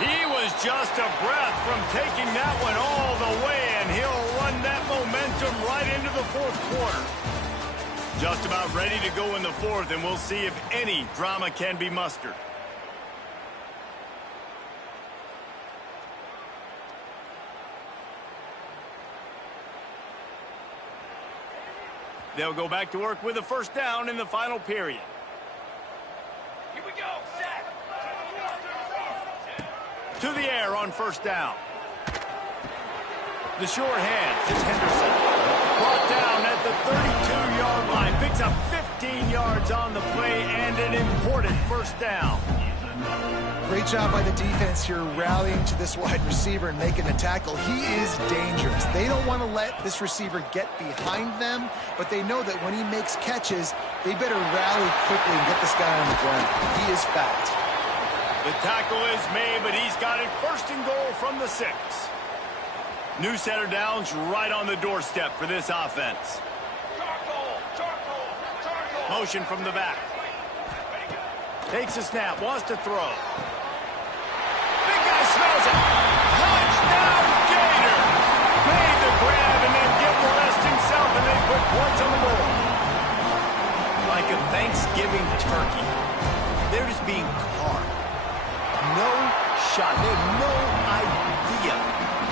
He was just a breath from taking that one all the way, and he'll run that momentum right into the fourth quarter. Just about ready to go in the fourth, and we'll see if any drama can be mustered. They'll go back to work with a first down in the final period. Here we go, set. To the air on first down. The short hands, it's Henderson. Brought down at the 32-yard line. Picks up 15 yards on the play and an important first down. Great job by the defense here rallying to this wide receiver and making the tackle. He is dangerous. They don't want to let this receiver get behind them, but they know that when he makes catches, they better rally quickly and get this guy on the ground. He is fast. The tackle is made, but he's got it first and goal from the 6. New set of downs right on the doorstep for this offense. Motion from the back. Takes a snap, wants to throw. Big guy smells it. Touchdown, Gator. Made the grab and then get the rest himself, and they put points on the board. Like a Thanksgiving turkey, they're just being carved. No shot. They have no idea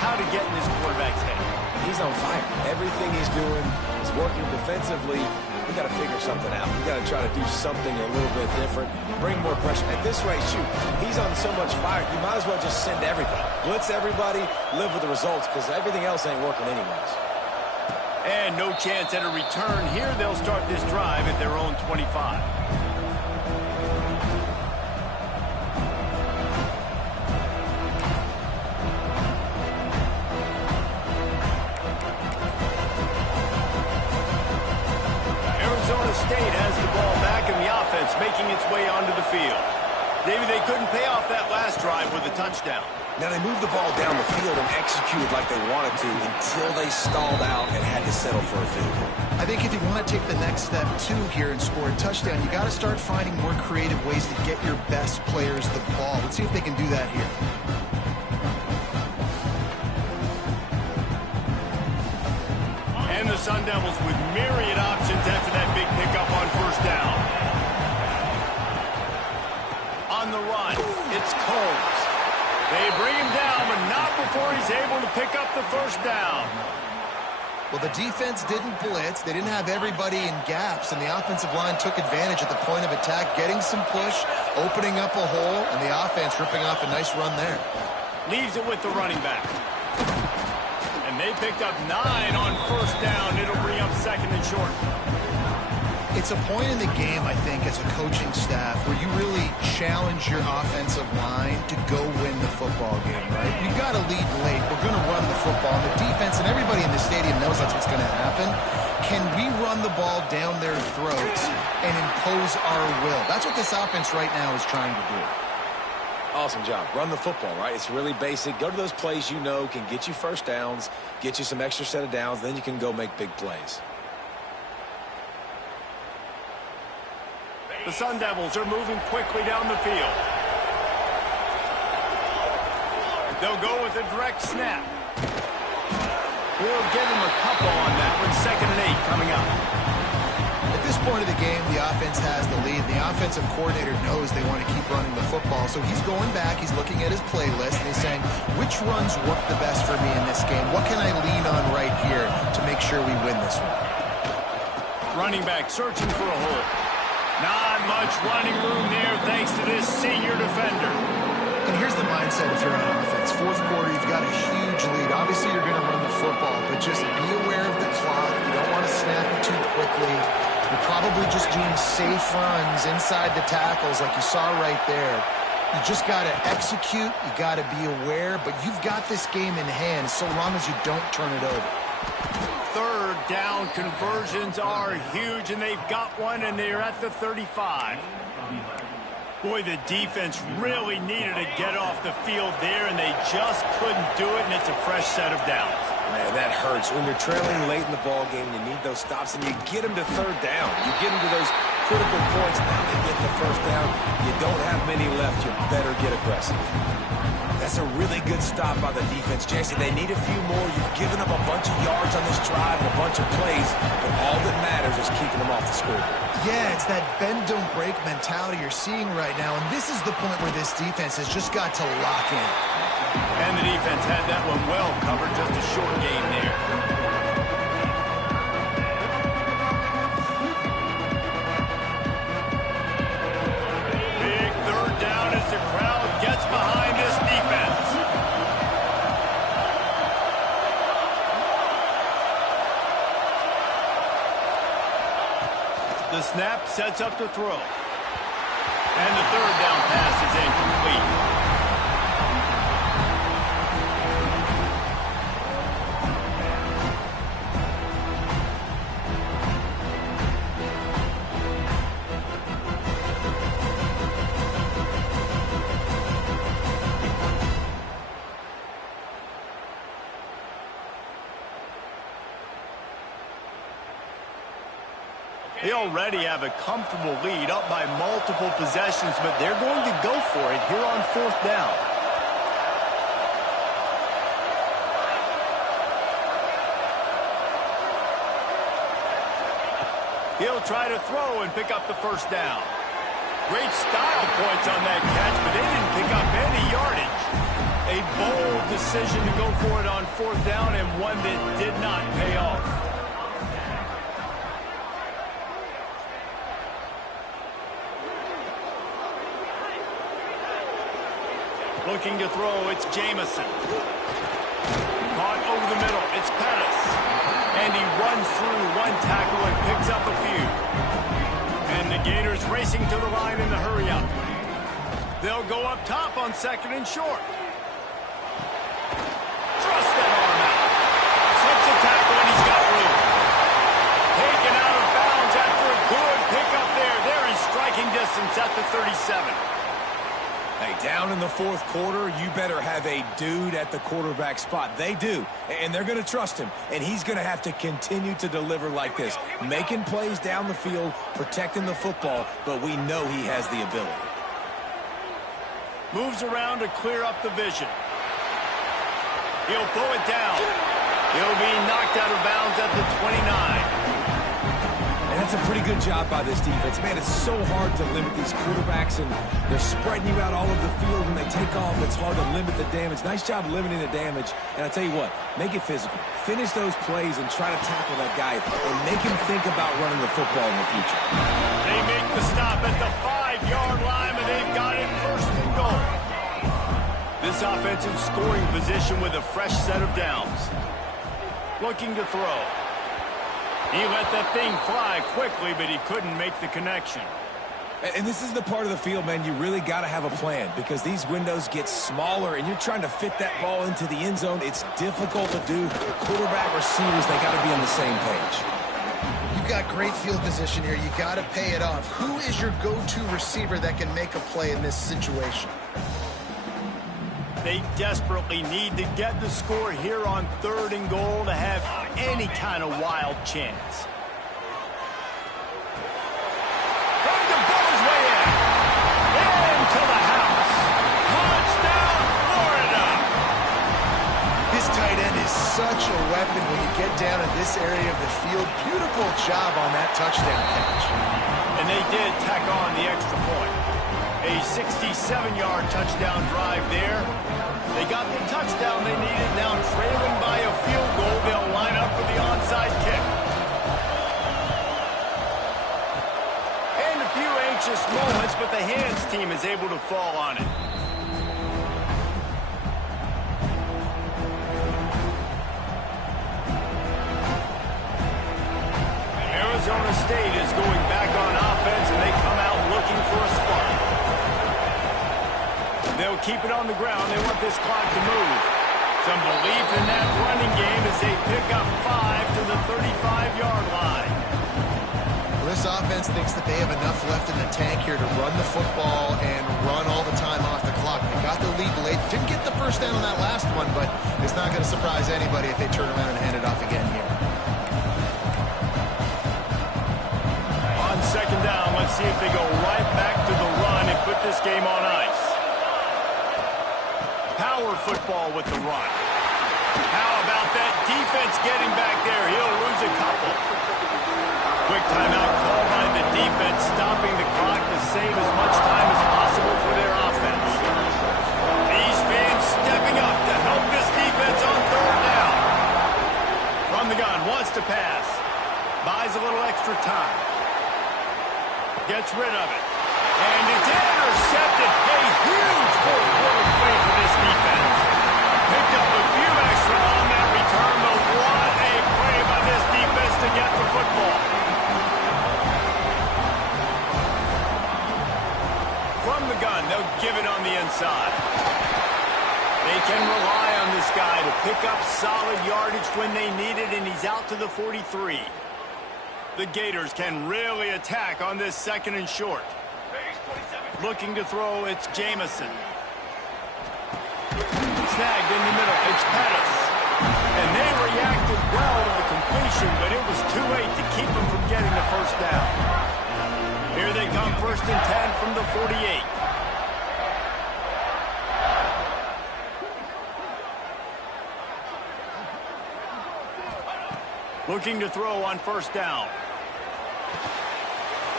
how to get in this quarterback's head. He's on fire. Everything he's doing is working defensively. We got to figure something out. We got to try to do something a little bit different. Bring more pressure. At this rate, shoot, he's on so much fire, you might as well just send everybody. Blitz everybody, live with the results, because everything else ain't working anyways. And no chance at a return here. They'll start this drive at their own 25. State has the ball back in the offense, making its way onto the field. David, they couldn't pay off that last drive with a touchdown. Now, they moved the ball down the field and executed like they wanted to until they stalled out and had to settle for a field goal. I think if you want to take the next step, too, here and score a touchdown, you got to start finding more creative ways to get your best players the ball. Let's see if they can do that here. And the Sun Devils with myriad options after that big pickup on first down. On the run, it's Combs. They bring him down, but not before he's able to pick up the first down. Well, the defense didn't blitz. They didn't have everybody in gaps, and the offensive line took advantage at the point of attack, getting some push, opening up a hole, and the offense ripping off a nice run there. Leaves it with the running back. And they picked up 9 on first down. It'll bring up second and short. It's a point in the game, I think, as a coaching staff where you really challenge your offensive line to go win the football game, right? You've got to lead late. We're going to run the football. And the defense and everybody in the stadium knows that's what's going to happen. Can we run the ball down their throats and impose our will? That's what this offense right now is trying to do. Awesome job. Run the football, right? It's really basic. Go to those plays you know can get you first downs, get you some extra set of downs, then you can go make big plays. The Sun Devils are moving quickly down the field. They'll go with a direct snap. We'll give him a couple on that one. 2nd and 8 coming up. At this point of the game, the offense has the lead. The offensive coordinator knows they want to keep running the football, so he's going back, he's looking at his playlist, and he's saying, which runs work the best for me in this game? What can I lean on right here to make sure we win this one? Running back searching for a hole. Not much running room there thanks to this senior defender. And here's the mindset if you're on offense. 4th quarter, you've got a huge lead. Obviously, you're going to run the football, but just be aware of the clock. You don't want to snap it too quickly. You're probably just doing safe runs inside the tackles like you saw right there. You just got to execute. You got to be aware, but you've got this game in hand so long as you don't turn it over. 3rd down conversions are huge, and they've got one, and they're at the 35. Boy, the defense really needed to get off the field there, and they just couldn't do it, and it's a fresh set of downs. Man, that hurts. When you're trailing late in the ball game, you need those stops, and you get them to 3rd down. You get them to those critical points, now they get the 1st down. You don't have many left. You better get aggressive. That's a really good stop by the defense. Jesse, they need a few more. You've given up a bunch of yards on this drive and a bunch of plays, but all that matters is keeping them off the scoreboard. Yeah, it's that bend, don't break mentality you're seeing right now, and this is the point where this defense has just got to lock in. And the defense had that one well covered, just a short game there. Big 3rd down as the crowd gets behind this defense. The snap sets up the throw. And the 3rd down pass is incomplete. They already have a comfortable lead up by multiple possessions, but they're going to go for it here on 4th down. He'll try to throw and pick up the 1st down. Great style points on that catch, but they didn't pick up any yardage. A bold decision to go for it on 4th down, and one that did not pay off. Looking to throw, it's Jamison. Caught over the middle, it's Pettis. And he runs through one tackle and picks up a few. And the Gators racing to the line in the hurry-up. They'll go up top on 2nd and short. Thrust that arm out. Slips a tackle and he's got room. Taken out of bounds after a good pickup there. They're in striking distance at the 37. Hey, down in the 4th quarter, you better have a dude at the quarterback spot. They do, and they're going to trust him, and he's going to have to continue to deliver like this, making plays down the field, protecting the football, but we know he has the ability. Moves around to clear up the vision. He'll pull it down. He'll be knocked out of bounds at the 29. And that's a pretty good job by this defense. Man, it's so hard to limit these quarterbacks, and they're spreading you out all over the field. When they take off, it's hard to limit the damage. Nice job limiting the damage. And I tell you what, make it physical. Finish those plays and try to tackle that guy and make him think about running the football in the future. They make the stop at the 5-yard line, and they've got it 1st and goal. This offensive scoring position with a fresh set of downs. Looking to throw. He let that thing fly quickly, but he couldn't make the connection. And this is the part of the field, man, you really got to have a plan because these windows get smaller and you're trying to fit that ball into the end zone. It's difficult to do. Quarterback, receivers, they got to be on the same page. You've got great field position here. You got to pay it off. Who is your go-to receiver that can make a play in this situation? They desperately need to get the score here on 3rd and goal to have any kind of wild chance. Trying to blow his way in. Into the house. Touchdown, Florida. This tight end is such a weapon when you get down in this area of the field. Beautiful job on that touchdown catch. And they did tack on the extra point. A 67-yard touchdown drive there. They got the touchdown they needed. Now trailing by a field goal, they'll line up for the onside kick. And a few anxious moments, but the hands team is able to fall on it. Arizona State is going back on offense, and they come out looking for a spark. They'll keep it on the ground. They want this clock to move. Some belief in that running game as they pick up 5 to the 35-yard line. Well, this offense thinks that they have enough left in the tank here to run the football and run all the time off the clock. They got the lead late. Didn't get the first down on that last one, but it's not going to surprise anybody if they turn around and hand it off again here. On 2nd down, let's see if they go right back to the run and put this game on ice. Power football with the run. How about that defense getting back there? He'll lose a couple. Quick timeout call by the defense, stopping the clock to save as much time as possible for their offense. These fans stepping up to help this defense on 3rd down. From the gun, wants to pass. Buys a little extra time. Gets rid of it. And it's intercepted. A huge fourth-quarter play for this defense. Picked up a few extra on that return, but what a play by this defense to get the football. From the gun, they'll give it on the inside. They can rely on this guy to pick up solid yardage when they need it, and he's out to the 43. The Gators can really attack on this 2nd and short. Looking to throw, it's Jamison. Snagged in the middle, it's Pettis. And they reacted well to the completion, but it was too late to keep them from getting the first down. Here they come, 1st and 10 from the 48. Looking to throw on 1st down.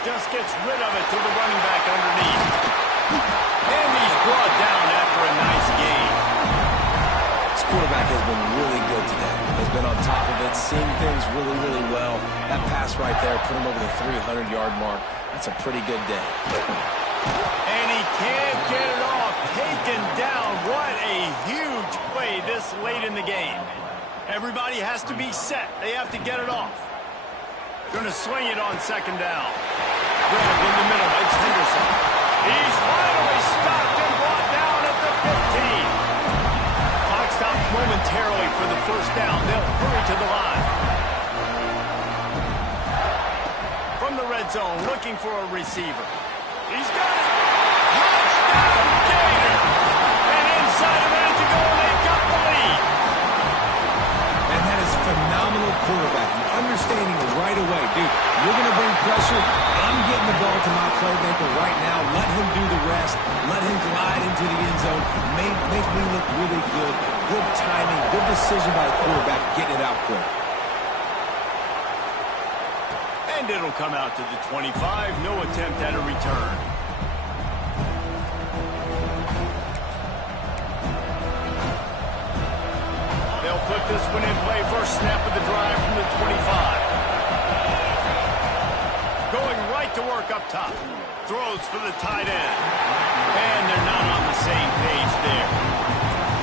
Just gets rid of it to the running back underneath. And he's brought down after a nice gain. This quarterback has been really good today. Has been on top of it, seeing things really, really well. That pass right there put him over the 300-yard mark. That's a pretty good day. And he can't get it off. Taken down. What a huge play this late in the game. Everybody has to be set. They have to get it off. Going to swing it on 2nd down. Grabbed in the middle. It's Henderson. He's finally stopped and brought down at the 15. Clock stops momentarily for the 1st down. They'll hurry to the line. From the red zone, looking for a receiver. He's got it. Touchdown, Gator. And inside a minute to go, they've got the lead. And that is phenomenal quarterbacking. Understanding right away, dude, you're going to bring pressure. I'm getting the ball to my playmaker right now. Let him do the rest. Let him glide into the end zone. Make me look really good. Good timing, good decision by the quarterback, getting it out quick. And it'll come out to the 25. No attempt at a return. They'll put this one in play. First snap of the drive from the 25. Going right to work up top. Throws for the tight end. And they're not on the same page there.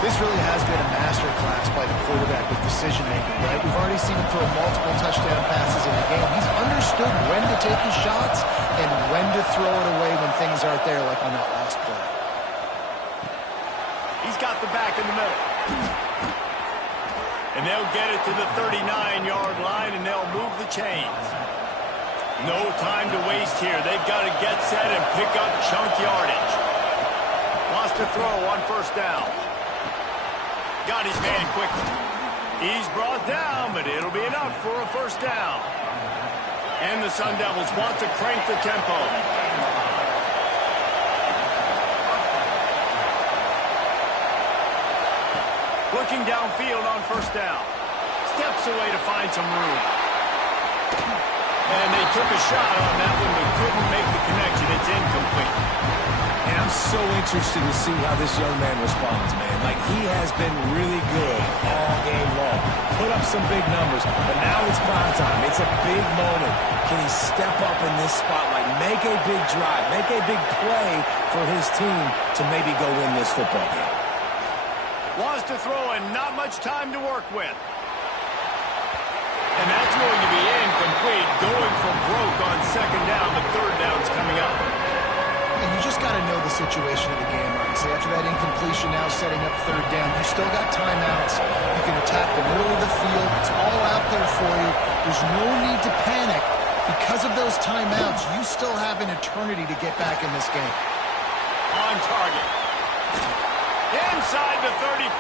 This really has been a masterclass by the quarterback with decision-making, right? We've already seen him throw multiple touchdown passes in the game. He's understood when to take his shots and when to throw it away when things aren't there, like on that last play. He's got the back in the middle. And they'll get it to the 39-yard line, and they'll move the chains. No time to waste here. They've got to get set and pick up chunk yardage. Lost a throw on 1st down. got his man quickly. He's brought down, but it'll be enough for a first down. And the Sun Devils want to crank the tempo. Looking downfield on first down. Steps away to find some room. And they took a shot on that one, but couldn't make the connection. It's incomplete. And I'm so interested to see how this young man responds, man. Like, he has been really good all game long. Put up some big numbers, but now it's prime time. It's a big moment. Can he step up in this spotlight, make a big drive, make a big play for his team to maybe go win this football game? Wants to throw and not much time to work with. And that's going to be incomplete, going for broke on second down, but third down's coming up. And you just got to know the situation of the game, obviously. After that incompletion, now setting up third down, you still got timeouts. You can attack the middle of the field. It's all out there for you. There's no need to panic. Because of those timeouts, you still have an eternity to get back in this game. On target. Inside the 35,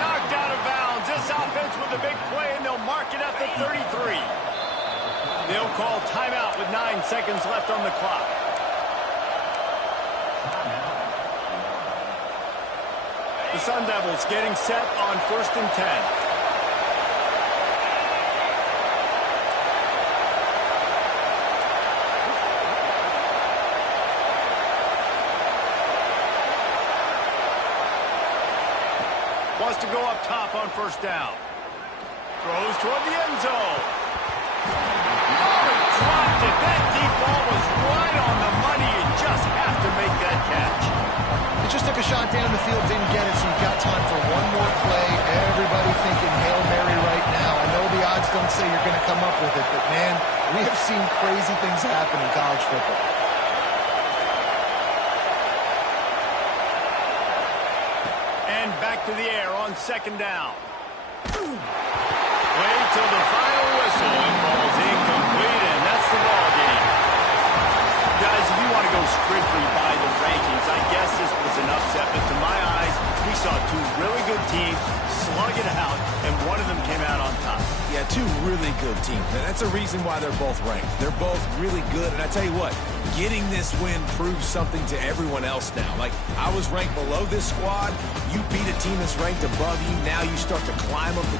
knocked out of bounds. This offense with a big play, and they'll mark it at the 33. They'll call timeout with 9 seconds left on the clock. The Sun Devils getting set on 1st and 10. Wants to go up top on first down. Throws toward the end zone. Oh, he dropped it. That deep ball was right on the money. You just have to make that catch. He just took a shot down the field, didn't get it, so you've got time for one more play. Everybody thinking Hail Mary right now. I know the odds don't say you're going to come up with it, but, man, we have seen crazy things happen in college football. Back to the air on second down. Wait till the final whistle and ball's incomplete, and that's the ball game. Guys, if you want to go strictly by the rankings, I guess this was an upset, but to my eyes, we saw two really good teams slug it out, and one of them came out on top. Yeah, two really good teams, and that's a reason why they're both ranked. They're both really good, and I tell you what, getting this win proves something to everyone else now. Like, I was ranked below this squad. You beat a team that's ranked above you. Now you start to climb up the